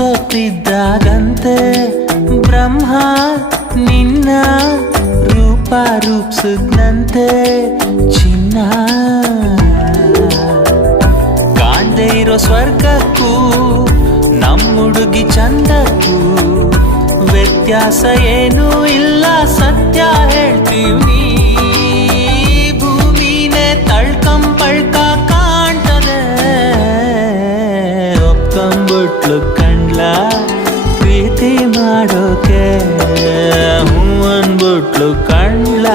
ಸೋತಿದ್ದಾಗಂತೆ ಬ್ರಹ್ಮ ನಿನ್ನ ರೂಪ ರೂಪಿಸಿದ್ನಂತೆ ಚಿನ್ನ. ಕಾಣ್ದೇ ಇರೋ ಸ್ವರ್ಗಕ್ಕೂ ನಮ್ಮುಡುಗಿ ಚಂದಕ್ಕೂ ವ್ಯತ್ಯಾಸ ಏನೂ ಇಲ್ಲ, ಸತ್ಯ ಹೇಳ್ತೀವಿ. ಭೂಮಿನೇ ತಳ್ಕಂಬಳ್ಕ ಕಾಣ್ತದೆ, ಒಪ್ಕೊಂಬಿಟ್ಲು ಕಂಡ್ಲ ಪ್ರೀತಿ ಮಾಡೋಕೆ, ಹೂ ಅನ್ಬಿಟ್ಲು ಕಂಡ್ಲ.